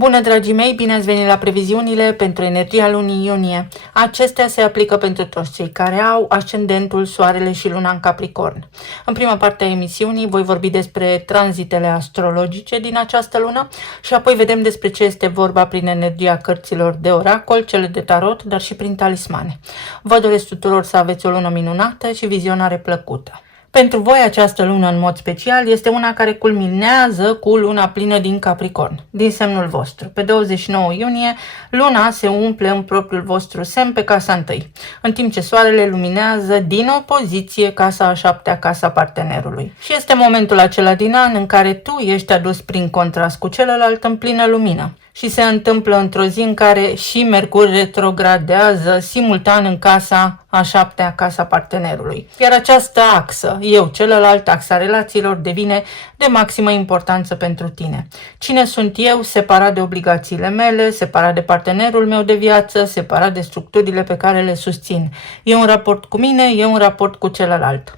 Bună, dragii mei, bine ați venit la previziunile pentru energia lunii iunie. Acestea se aplică pentru toți cei care au ascendentul, soarele și luna în Capricorn. În prima parte a emisiunii voi vorbi despre tranzitele astrologice din această lună și apoi vedem despre ce este vorba prin energia cărților de oracol, cele de tarot, dar și prin talismane. Vă doresc tuturor să aveți o lună minunată și vizionare plăcută. Pentru voi această lună în mod special este una care culminează cu luna plină din Capricorn, din semnul vostru. Pe 29 iunie, luna se umple în propriul vostru semn pe casa întâi, în timp ce soarele luminează din opoziție casa a șaptea, casa partenerului. Și este momentul acela din an în care tu ești adus prin contrast cu celălalt în plină lumină. Și se întâmplă într-o zi în care și Mercur retrogradează simultan în casa a șaptea, casa partenerului. Iar această axă, eu-celălalt, axa relațiilor, devine de maximă importanță pentru tine. Cine sunt eu, separat de obligațiile mele, separat de partenerul meu de viață, separat de structurile pe care le susțin. E un raport cu mine, e un raport cu celălalt.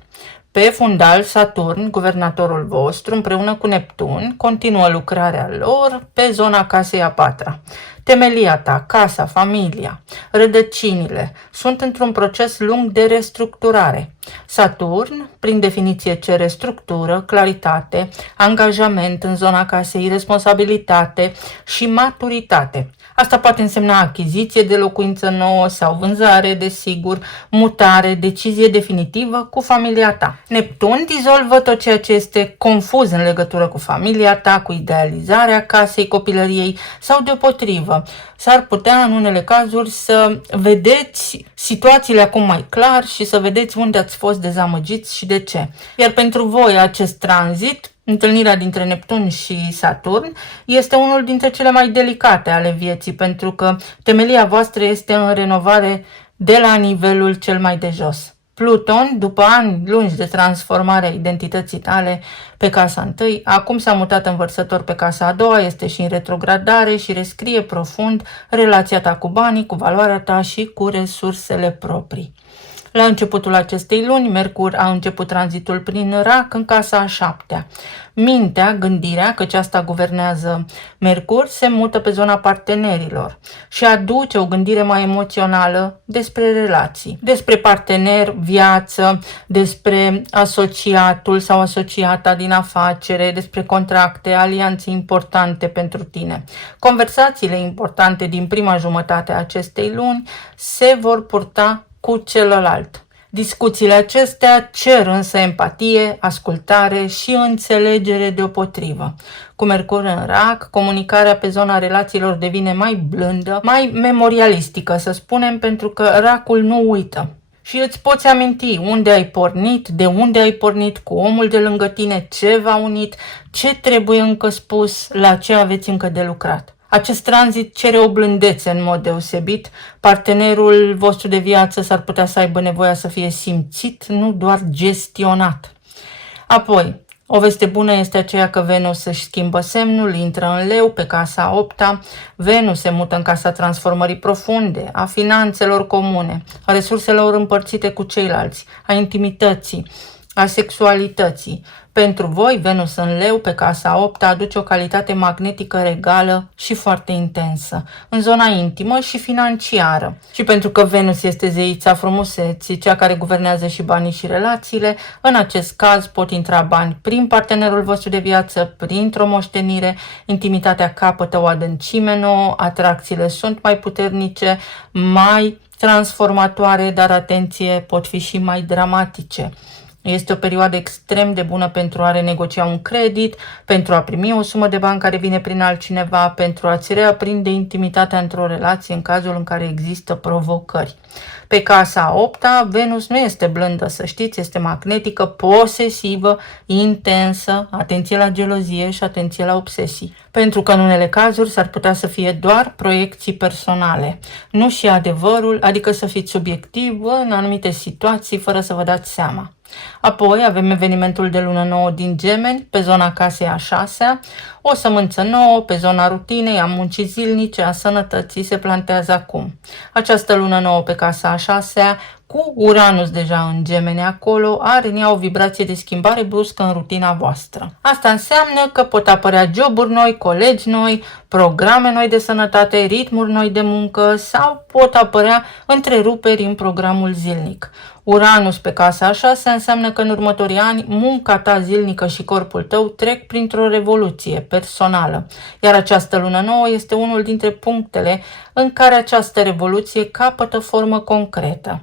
Pe fundal, Saturn, guvernatorul vostru, împreună cu Neptun, continuă lucrarea lor pe zona casei a patra. Temelia ta, casa, familia, rădăcinile sunt într-un proces lung de restructurare. Saturn, prin definiție, cere structură, claritate, angajament în zona casei, responsabilitate și maturitate. Asta poate însemna achiziție de locuință nouă sau vânzare, desigur, mutare, decizie definitivă cu familia ta. Neptun dizolvă tot ceea ce este confuz în legătură cu familia ta, cu idealizarea casei copilăriei sau deopotrivă. S-ar putea în unele cazuri să vedeți situațiile acum mai clar și să vedeți unde ați fost dezamăgiți și de ce. Iar pentru voi acest tranzit, întâlnirea dintre Neptun și Saturn, este unul dintre cele mai delicate ale vieții, pentru că temelia voastră este în renovare de la nivelul cel mai de jos. Pluton, după ani lungi de transformare a identității tale pe casa întâi, acum s-a mutat în vărsător pe casa a doua, este și în retrogradare și rescrie profund relația ta cu banii, cu valoarea ta și cu resursele proprii. La începutul acestei luni, Mercur a început tranzitul prin Rac în casa a șaptea. Mintea, gândirea, căci asta guvernează Mercur, se mută pe zona partenerilor și aduce o gândire mai emoțională despre relații, despre partener, viață, despre asociatul sau asociata din afacere, despre contracte, alianțe importante pentru tine. Conversațiile importante din prima jumătate a acestei luni se vor purta cu celălalt. Discuțiile acestea cer însă empatie, ascultare și înțelegere deopotrivă. Cu Mercur în Rac, comunicarea pe zona relațiilor devine mai blândă, mai memorialistică, să spunem, pentru că Racul nu uită. Și îți poți aminti unde ai pornit, de unde ai pornit, cu omul de lângă tine, ce v-a unit, ce trebuie încă spus, la ce aveți încă de lucrat. Acest tranzit cere o blândețe în mod deosebit. Partenerul vostru de viață s-ar putea să aibă nevoia să fie simțit, nu doar gestionat. Apoi, o veste bună este aceea că Venus își schimbă semnul, intră în Leu pe casa a opta. Venus se mută în casa transformării profunde, a finanțelor comune, a resurselor împărțite cu ceilalți, a intimității, a sexualității. Pentru voi, Venus în Leu pe casa a opta aduce o calitate magnetică regală și foarte intensă, în zona intimă și financiară. Și pentru că Venus este zeița frumuseții, cea care guvernează și banii și relațiile, în acest caz pot intra bani prin partenerul vostru de viață, printr-o moștenire, intimitatea capătă o adâncime nouă, atracțiile sunt mai puternice, mai transformatoare, dar atenție, pot fi și mai dramatice. Este o perioadă extrem de bună pentru a renegocia un credit, pentru a primi o sumă de bani care vine prin altcineva, pentru a-ți reaprinde intimitatea într-o relație în cazul în care există provocări. Pe casa a opta, Venus nu este blândă, să știți, este magnetică, posesivă, intensă, atenție la gelozie și atenție la obsesii. Pentru că în unele cazuri s-ar putea să fie doar proiecții personale, nu și adevărul, adică să fiți subiectiv în anumite situații fără să vă dați seama. Apoi avem evenimentul de lună nouă din Gemeni, pe zona casei a 6-a, o sămânță nouă pe zona rutinei, a muncii zilnice, a sănătății se plantează acum. Această lună nouă pe casa a 6-a, cu Uranus deja în Gemeni acolo, are în ea o vibrație de schimbare bruscă în rutina voastră. Asta înseamnă că pot apărea joburi noi, colegi noi, programe noi de sănătate, ritmuri noi de muncă sau pot apărea întreruperi în programul zilnic. Uranus pe casa a 6-a înseamnă că în următorii ani munca ta zilnică și corpul tău trec printr-o revoluție personală, iar această lună nouă este unul dintre punctele în care această revoluție capătă formă concretă.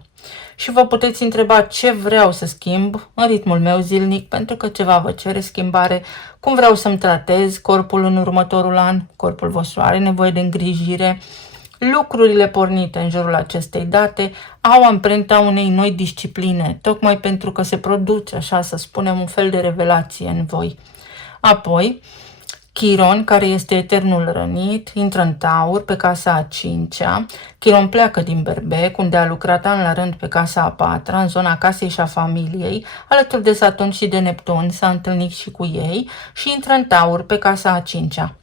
Și vă puteți întreba ce vreau să schimb în ritmul meu zilnic, pentru că ceva vă cere schimbare, cum vreau să-mi tratez corpul în următorul an, corpul vostru are nevoie de îngrijire. Lucrurile pornite în jurul acestei date au amprenta unei noi discipline, tocmai pentru că se produce, așa să spunem, un fel de revelație în voi. Apoi, Chiron, care este eternul rănit, intră în Taur pe casa a 5-a. Chiron pleacă din Berbec, unde a lucrat an la rând pe casa a 4-a, în zona casei și a familiei, alături de Saturn și de Neptun, s-a întâlnit și cu ei și intră în Taur pe casa a 5-a.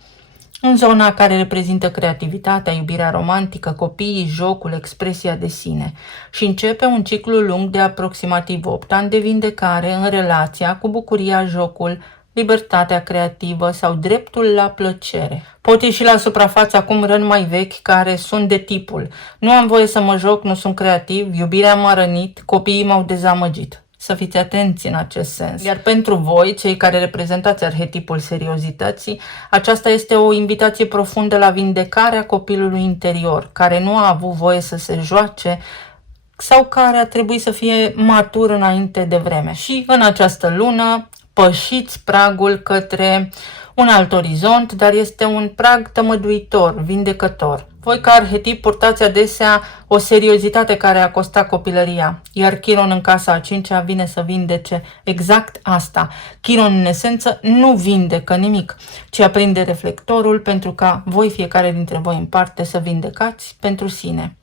În zona care reprezintă creativitatea, iubirea romantică, copiii, jocul, expresia de sine. Și începe un ciclu lung de aproximativ 8 ani de vindecare în relația cu bucuria, jocul, libertatea creativă sau dreptul la plăcere. Pot ieși la suprafață acum răni mai vechi care sunt de tipul: nu am voie să mă joc, nu sunt creativ, iubirea m-a rănit, copiii m-au dezamăgit. Să fiți atenți în acest sens. Iar pentru voi, cei care reprezentați arhetipul seriozității, aceasta este o invitație profundă la vindecarea copilului interior, care nu a avut voie să se joace sau care a trebuit să fie matur înainte de vreme. Și în această lună pășiți pragul către un alt orizont, dar este un prag tămăduitor, vindecător. Voi ca arhetip purtați adesea o seriozitate care a costat copilăria, iar Chiron în casa a 5-a vine să vindece exact asta. Chiron în esență nu vindecă nimic, ci aprinde reflectorul pentru ca voi, fiecare dintre voi în parte, să vindecați pentru sine.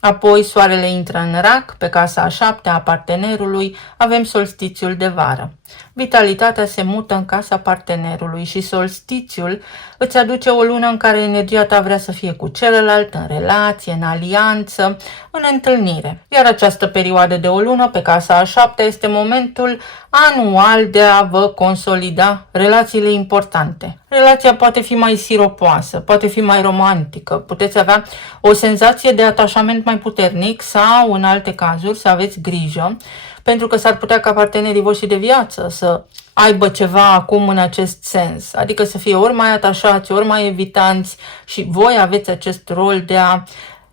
Apoi soarele intră în Rac, pe casa a 7-a a partenerului, avem solstițiul de vară. Vitalitatea se mută în casa partenerului și solstițiul îți aduce o lună în care energia ta vrea să fie cu celălalt, în relație, în alianță, în întâlnire. Iar această perioadă de o lună, pe casa a 7-a, este momentul anual de a vă consolida relațiile importante. Relația poate fi mai siropoasă, poate fi mai romantică, puteți avea o senzație de atașament mai puternic sau, în alte cazuri, să aveți grijă, pentru că s-ar putea ca partenerii voștri de viață să aibă ceva acum în acest sens, adică să fie ori mai atașați, ori mai evitanți și voi aveți acest rol de a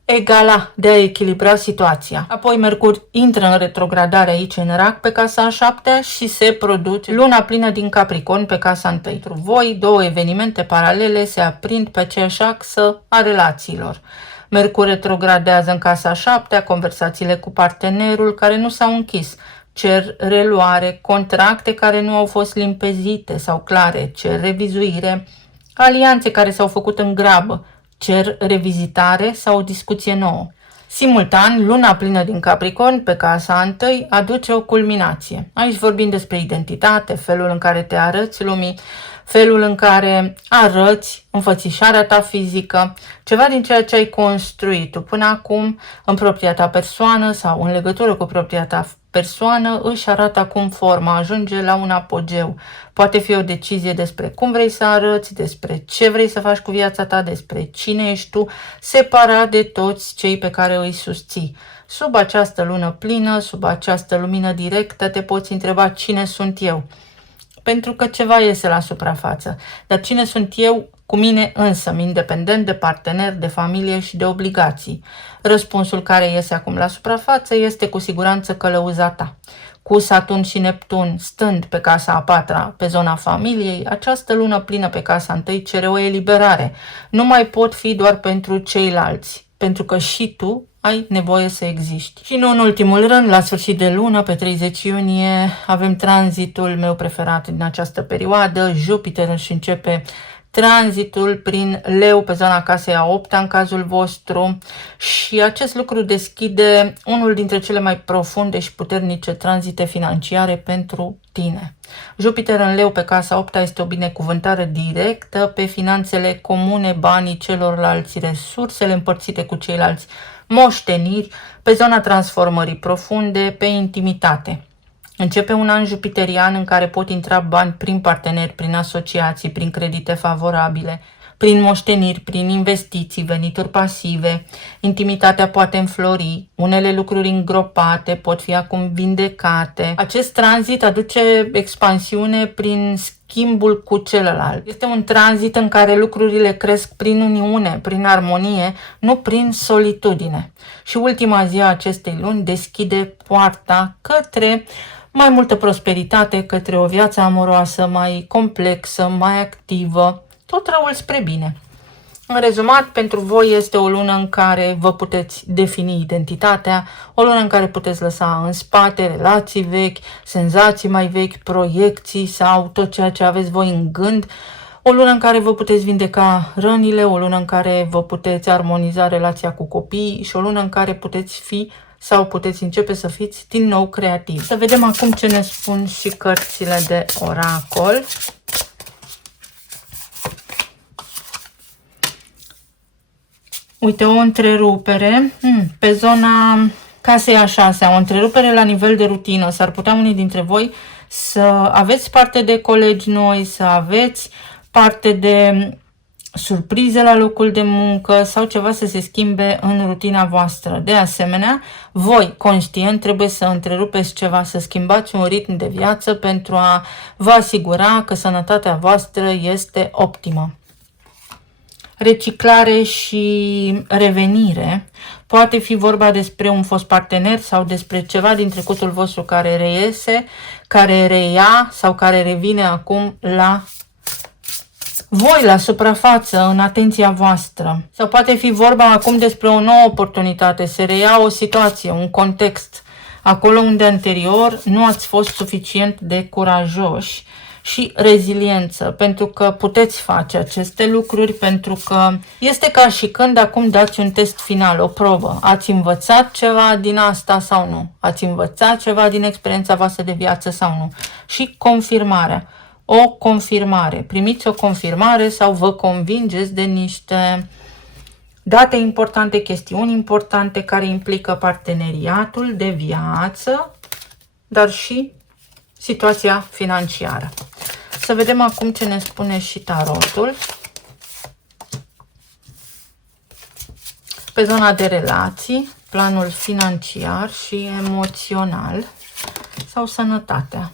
egala, de a echilibra situația. Apoi Mercur intră în retrogradare aici în Rac pe casa a 7-a și se produce luna plină din Capricorn pe casa 1. Pentru voi, două evenimente paralele se aprind pe aceeași axă a relațiilor. Mercur retrogradează în casa a 7-a, conversațiile cu partenerul care nu s-au închis, cer reluare, contracte care nu au fost limpezite sau clare, cer revizuire, alianțe care s-au făcut în grabă, cer revizitare sau o discuție nouă. Simultan, luna plină din Capricorn pe casa 1 aduce o culminație. Aici vorbim despre identitate, felul în care te arăți lumii, felul în care arăți înfățișarea ta fizică, ceva din ceea ce ai construit tu până acum în propria ta persoană sau în legătură cu propria ta persoană își arată acum forma, ajunge la un apogeu. Poate fi o decizie despre cum vrei să arăți, despre ce vrei să faci cu viața ta, despre cine ești tu, separat de toți cei pe care îi susții. Sub această lună plină, sub această lumină directă, te poți întreba cine sunt eu. Pentru că ceva iese la suprafață. Dar cine sunt eu cu mine însămi, independent de partener, de familie și de obligații? Răspunsul care iese acum la suprafață este cu siguranță călăuza ta. Cu Saturn și Neptun stând pe casa a 4-a, pe zona familiei, această lună plină pe casa 1 cere o eliberare. Nu mai pot fi doar pentru ceilalți, pentru că și tu ai nevoie să existi. Și nu în ultimul rând, la sfârșit de lună, pe 30 iunie, avem tranzitul meu preferat din această perioadă. Jupiter își începe tranzitul prin leu pe zona casei a 8-a în cazul vostru și acest lucru deschide unul dintre cele mai profunde și puternice tranzite financiare pentru tine. Jupiter în leu pe casa 8-a este o binecuvântare directă pe finanțele comune, banii celorlalți, resursele împărțite cu ceilalți, moșteniri, pe zona transformării profunde, pe intimitate. Începe un an jupiterian în care pot intra bani prin parteneri, prin asociații, prin credite favorabile, prin moșteniri, prin investiții, venituri pasive. Intimitatea poate înflori, unele lucruri îngropate pot fi acum vindecate. Acest tranzit aduce expansiune prin schimbul cu celălalt. Este un tranzit în care lucrurile cresc prin uniune, prin armonie, nu prin solitudine. Și ultima zi a acestei luni deschide poarta către mai multă prosperitate, către o viață amoroasă mai complexă, mai activă, tot răul spre bine. În rezumat, pentru voi este o lună în care vă puteți defini identitatea, o lună în care puteți lăsa în spate relații vechi, senzații mai vechi, proiecții sau tot ceea ce aveți voi în gând, o lună în care vă puteți vindeca rănile, o lună în care vă puteți armoniza relația cu copiii și o lună în care puteți fi sau puteți începe să fiți din nou creativi. Să vedem acum ce ne spun și cărțile de oracol. Uite, o întrerupere pe zona casei a 6-a, o întrerupere la nivel de rutină. S-ar putea unii dintre voi să aveți parte de colegi noi, să aveți parte de surprize la locul de muncă sau ceva să se schimbe în rutina voastră. De asemenea, voi, conștient, trebuie să întrerupeți ceva, să schimbați un ritm de viață pentru a vă asigura că sănătatea voastră este optimă. Reciclare și revenire. Poate fi vorba despre un fost partener sau despre ceva din trecutul vostru care reiese, care reia sau care revine acum la voi, la suprafață, în atenția voastră. Sau poate fi vorba acum despre o nouă oportunitate, se reia o situație, un context, acolo unde anterior nu ați fost suficient de curajoși, și reziliență, pentru că puteți face aceste lucruri, pentru că este ca și când acum dați un test final, o probă. Ați învățat ceva din asta sau nu? Ați învățat ceva din experiența voastră de viață sau nu? Și confirmarea. O confirmare. Primiți o confirmare sau vă convingeți de niște date importante, chestiuni importante care implică parteneriatul de viață, dar și situația financiară. Să vedem acum ce ne spune și tarotul. Pe zona de relații, planul financiar și emoțional sau sănătatea.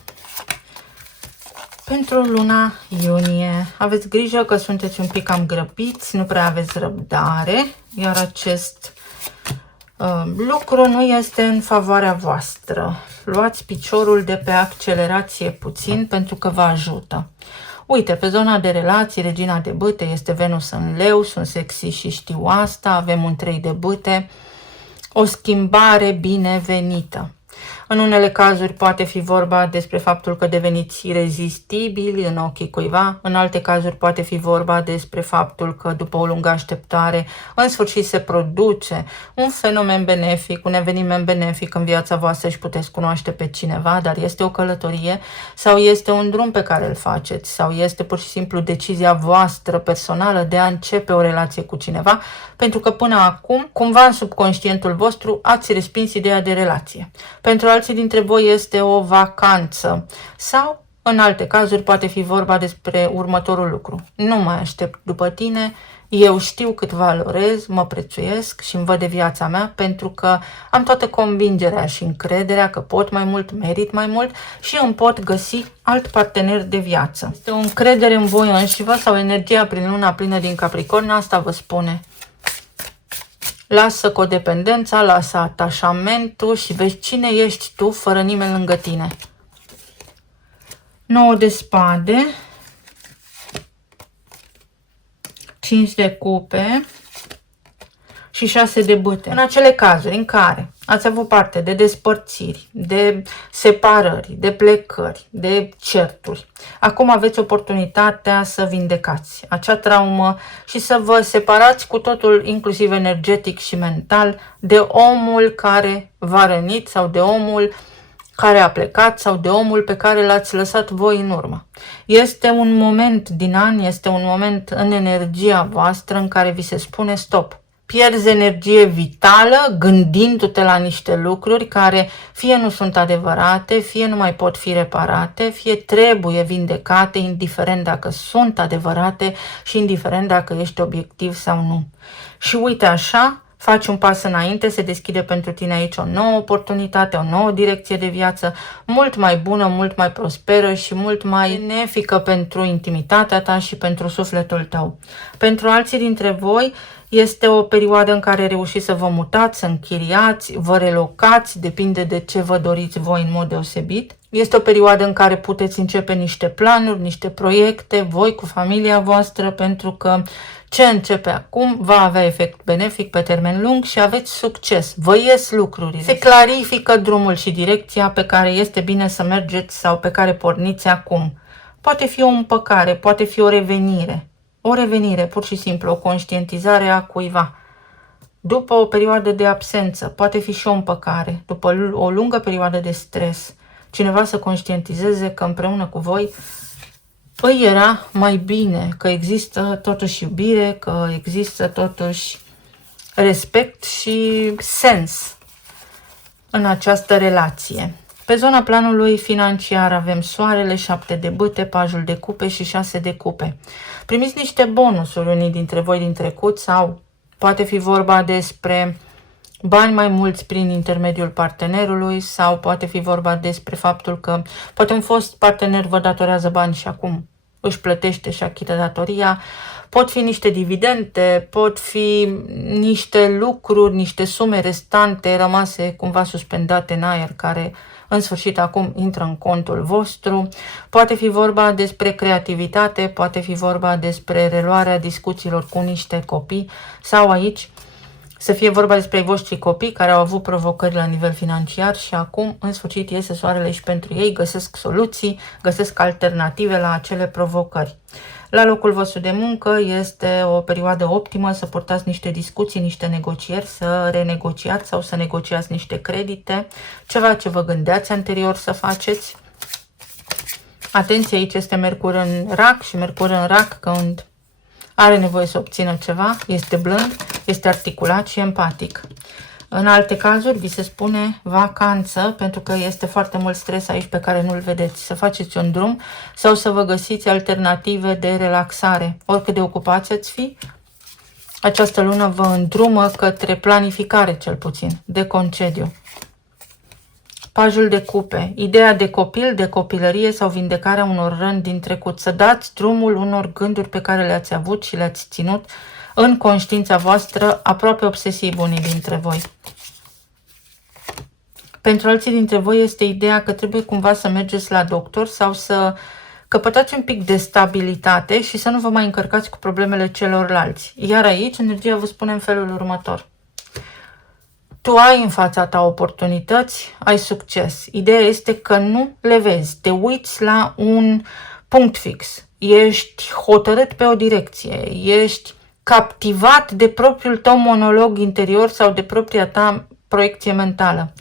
Pentru luna iunie, aveți grijă că sunteți un pic cam grăbiți, nu prea aveți răbdare, iar acest lucru nu este în favoarea voastră. Luați piciorul de pe accelerație puțin pentru că vă ajută. Uite, pe zona de relații, regina de bâte este Venus în leu, sunt sexy și știu asta, avem un 3 de bâte, o schimbare binevenită. În unele cazuri poate fi vorba despre faptul că deveniți irezistibili în ochii cuiva, în alte cazuri poate fi vorba despre faptul că după o lungă așteptare, în sfârșit se produce un fenomen benefic, un eveniment benefic în viața voastră și puteți cunoaște pe cineva, dar este o călătorie sau este un drum pe care îl faceți sau este pur și simplu decizia voastră personală de a începe o relație cu cineva, pentru că până acum, cumva în subconștientul vostru, ați respins ideea de relație. Pentru alții dintre voi este o vacanță sau, în alte cazuri, poate fi vorba despre următorul lucru. Nu mai aștept după tine, eu știu cât valorez, mă prețuiesc și îmi văd de viața mea pentru că am toată convingerea și încrederea că pot mai mult, merit mai mult și îmi pot găsi alt partener de viață. Este o încredere în voi înșivă sau energia prin luna plină din Capricorn, asta vă spune. Lasă codependența, lasă atașamentul și vezi cine ești tu fără nimeni lângă tine. 9 de spade, 5 de cupe și 6 de bâte. În acele cazuri în care ați avut parte de despărțiri, de separări, de plecări, de certuri, acum aveți oportunitatea să vindecați acea traumă și să vă separați cu totul, inclusiv energetic și mental, de omul care v-a rănit sau de omul care a plecat sau de omul pe care l-ați lăsat voi în urmă. Este un moment din an, este un moment în energia voastră în care vi se spune stop. Pierzi energie vitală gândindu-te la niște lucruri care fie nu sunt adevărate, fie nu mai pot fi reparate, fie trebuie vindecate, indiferent dacă sunt adevărate și indiferent dacă ești obiectiv sau nu. Și uite așa, faci un pas înainte, se deschide pentru tine aici o nouă oportunitate, o nouă direcție de viață, mult mai bună, mult mai prosperă și mult mai benefică pentru intimitatea ta și pentru sufletul tău. Pentru alții dintre voi este o perioadă în care reușiți să vă mutați, să închiriați, vă relocați, depinde de ce vă doriți voi în mod deosebit. Este o perioadă în care puteți începe niște planuri, niște proiecte, voi cu familia voastră, pentru că ce începe acum va avea efect benefic pe termen lung și aveți succes. Vă ies lucrurile. Se clarifică drumul și direcția pe care este bine să mergeți sau pe care porniți acum. Poate fi o împăcare, poate fi o revenire. O revenire, pur și simplu, o conștientizare a cuiva. După o perioadă de absență, poate fi și o împăcare. După o lungă perioadă de stres, cineva să conștientizeze că împreună cu voi îi era mai bine, că există totuși iubire, că există totuși respect și sens în această relație. Pe zona planului financiar avem soarele, 7 de bâte, pajul de cupe și 6 de cupe. Primiți niște bonusuri unii dintre voi din trecut sau poate fi vorba despre bani mai mulți prin intermediul partenerului sau poate fi vorba despre faptul că poate un fost partener vă datorează bani și acum își plătește și achită datoria. Pot fi niște dividende, pot fi niște lucruri, niște sume restante rămase cumva suspendate în aer care în sfârșit acum intră în contul vostru. Poate fi vorba despre creativitate, poate fi vorba despre reluarea discuțiilor cu niște copii sau aici să fie vorba despre ai voștri copii care au avut provocări la nivel financiar și acum în sfârșit iese soarele și pentru ei, găsesc soluții, găsesc alternative la acele provocări. La locul vostru de muncă este o perioadă optimă să purtați niște discuții, niște negocieri, să renegociați sau să negociați niște credite, ceva ce vă gândeați anterior să faceți. Atenție, aici este Mercur în rac și Mercur în rac când are nevoie să obțină ceva, este blând, este articulat și empatic. În alte cazuri vi se spune vacanță, pentru că este foarte mult stres aici pe care nu-l vedeți. Să faceți un drum sau să vă găsiți alternative de relaxare. Oricât de ocupați ați fi, această lună vă îndrumă către planificare, cel puțin, de concediu. Pajul de cupe, ideea de copil, de copilărie sau vindecarea unor răni din trecut. Să dați drumul unor gânduri pe care le-ați avut și le-ați ținut în conștiința voastră, aproape obsesiv unii dintre voi. Pentru alții dintre voi este ideea că trebuie cumva să mergeți la doctor sau să căpătați un pic de stabilitate și să nu vă mai încărcați cu problemele celorlalți. Iar aici energia vă spune în felul următor. Tu ai în fața ta oportunități, ai succes. Ideea este că nu le vezi, te uiți la un punct fix. Ești hotărât pe o direcție, ești captivat de propriul tău monolog interior sau de propria ta proiecție mentală.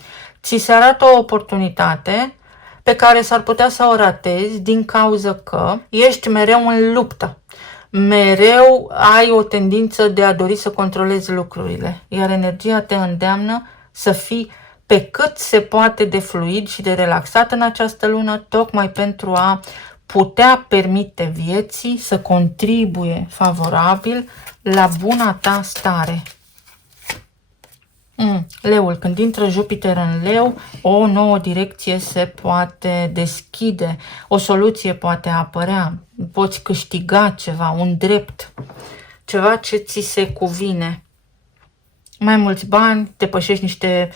Ți se arată o oportunitate pe care s-ar putea să o ratezi din cauza că ești mereu în luptă. Mereu ai o tendință de a dori să controlezi lucrurile, iar energia te îndeamnă să fii pe cât se poate de fluid și de relaxat în această lună, tocmai pentru a putea permite vieții să contribuie favorabil la buna ta stare. Leul, când intră Jupiter în Leu, o nouă direcție se poate deschide, o soluție poate apărea, poți câștiga ceva, un drept, ceva ce ți se cuvine. Mai mulți bani, depășești niște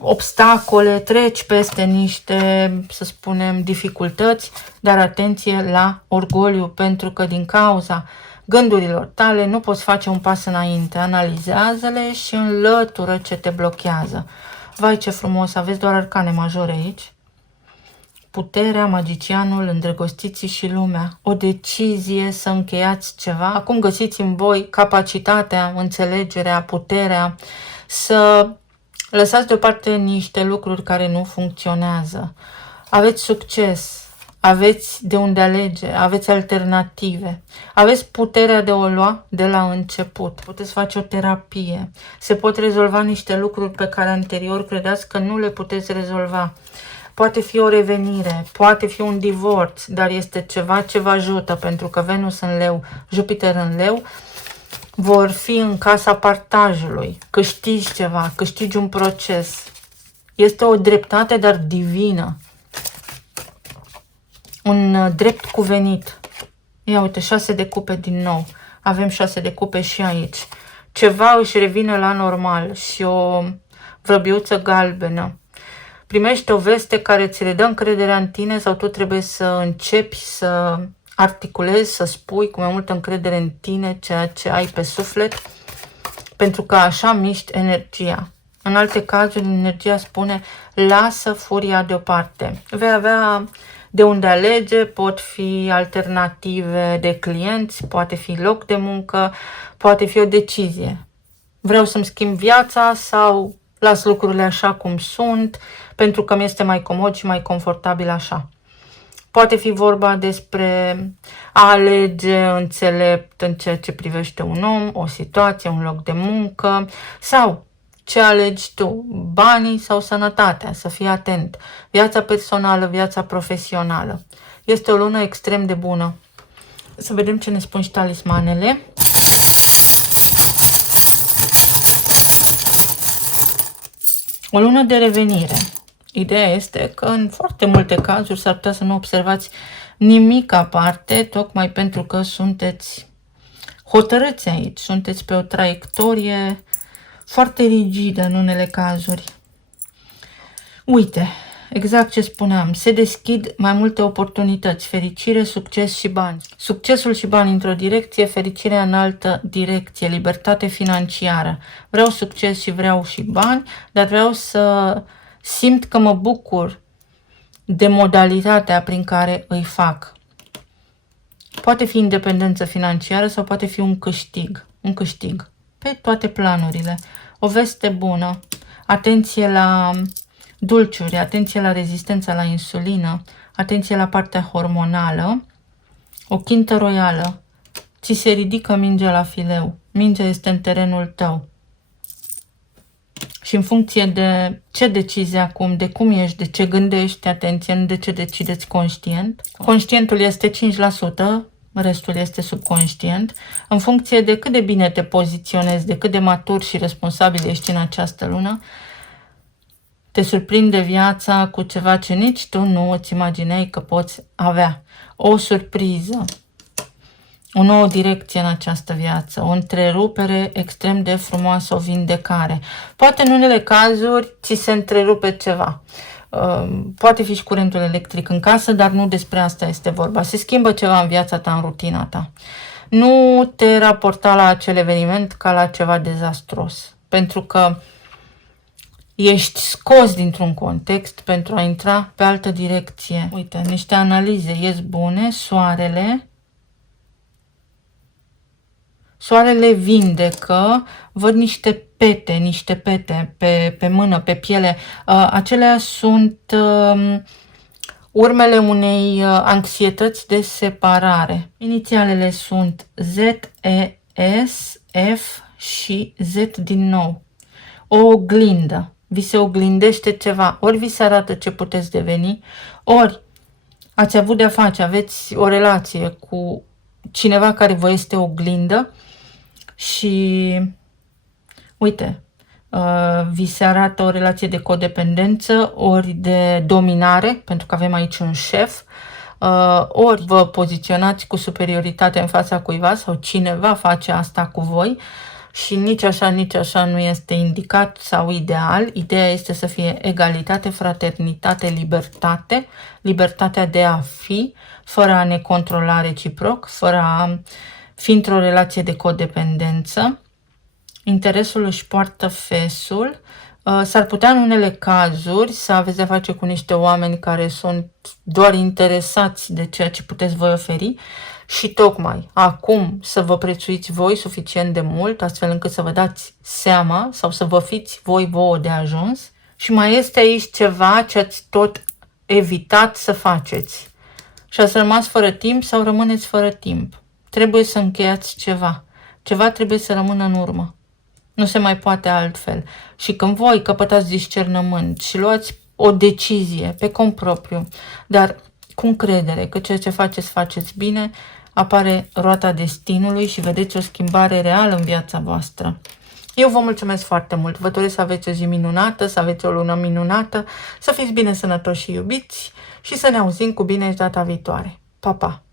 obstacole, treci peste niște, să spunem, dificultăți, dar atenție la orgoliu, pentru că din cauza gândurilor tale, nu poți face un pas înainte. Analizează-le și înlătură ce te blochează. Vai, ce frumos, aveți doar arcane majore aici. Puterea, magicianul, îndrăgostiții și lumea. O decizie să încheiați ceva. Acum găsiți în voi capacitatea, înțelegerea, puterea să lăsați deoparte niște lucruri care nu funcționează. Aveți succes, aveți de unde alege, aveți alternative, aveți puterea de o lua de la început. Puteți face o terapie, se pot rezolva niște lucruri pe care anterior credeați că nu le puteți rezolva. Poate fi o revenire, poate fi un divorț, dar este ceva ce vă ajută, pentru că Venus în leu, Jupiter în leu, vor fi în casa partajului. Câștigi ceva, câștigi un proces. Este o dreptate, dar divină. Un drept cuvenit. Ia uite, 6 de cupe din nou. Avem 6 de cupe și aici. Ceva își revine la normal și o vrăbiuță galbenă. Primești o veste care ți le dă încrederea în tine sau tu trebuie să începi să articulezi, să spui cu mai multă încredere în tine ceea ce ai pe suflet, pentru că așa miști energia. În alte cazuri, energia spune, lasă furia deoparte. Vei avea de unde alege, pot fi alternative de clienți, poate fi loc de muncă, poate fi o decizie. Vreau să-mi schimb viața sau las lucrurile așa cum sunt, pentru că mi este mai comod și mai confortabil așa. Poate fi vorba despre a alege înțelept în ceea ce privește un om, o situație, un loc de muncă sau ce alegi tu, banii sau sănătatea, să fii atent, viața personală, viața profesională. Este o lună extrem de bună. Să vedem ce ne spun și talismanele. O lună de revenire. Ideea este că în foarte multe cazuri s-ar putea să nu observați nimic aparte, tocmai pentru că sunteți hotărâți aici, sunteți pe o traiectorie foarte rigidă în unele cazuri. Uite, exact ce spuneam, se deschid mai multe oportunități, fericire, succes și bani. Succesul și bani într-o direcție, fericirea în altă direcție, libertate financiară. Vreau succes și vreau și bani, dar vreau să simt că mă bucur de modalitatea prin care îi fac. Poate fi independență financiară sau poate fi un câștig pe toate planurile. O veste bună, atenție la dulciuri, atenție la rezistența la insulină, atenție la partea hormonală, o chintă royală, ți se ridică mingea la fileu, mingea este în terenul tău. Și în funcție de ce decizi acum, de cum ești, de ce gândești, atenție, nu de ce decideți conștient. Conștientul este 5%, restul este subconștient. În funcție de cât de bine te poziționezi, de cât de matur și responsabil ești în această lună, te surprinde viața cu ceva ce nici tu nu îți imaginai că poți avea. O surpriză, o nouă direcție în această viață, o întrerupere extrem de frumoasă, o vindecare. Poate în unele cazuri ți se întrerupe ceva. Poate fi și curentul electric în casă, dar nu despre asta este vorba. Se schimbă ceva în viața ta, în rutina ta. Nu te raporta la acel eveniment ca la ceva dezastruos, pentru că ești scos dintr-un context pentru a intra pe altă direcție. Uite, niște analize ies bune, Soarele vindecă, văd niște pete pe mână, pe piele. Acelea sunt urmele unei anxietăți de separare. Inițialele sunt Z, E, S, F și Z din nou. O oglindă. Vi se oglindește ceva. Ori vi se arată ce puteți deveni, ori ați avut de-a face, aveți o relație cu cineva care vă este oglindă și uite, vi se arată o relație de codependență, ori de dominare, pentru că avem aici un șef, ori vă poziționați cu superioritate în fața cuiva sau cineva face asta cu voi și nici așa nu este indicat sau ideal. Ideea este să fie egalitate, fraternitate, libertatea de a fi, fără a ne controla reciproc, fără a fi într-o relație de codependență. Interesul își poartă fesul. S-ar putea în unele cazuri să aveți de-a face cu niște oameni care sunt doar interesați de ceea ce puteți voi oferi și tocmai acum să vă prețuiți voi suficient de mult, astfel încât să vă dați seama sau să vă fiți voi vouă de ajuns. Și mai este aici ceva ce ați tot evitat să faceți. Și ați rămas fără timp sau rămâneți fără timp. Trebuie să încheiați ceva. Ceva trebuie să rămână în urmă. Nu se mai poate altfel. Și când voi căpătați discernământ și luați o decizie pe cont propriu, dar cu încredere că ceea ce faceți bine, apare roata destinului și vedeți o schimbare reală în viața voastră. Eu vă mulțumesc foarte mult. Vă doresc să aveți o zi minunată, să aveți o lună minunată, să fiți bine sănătoși și iubiți și să ne auzim cu bine și data viitoare. Pa, pa!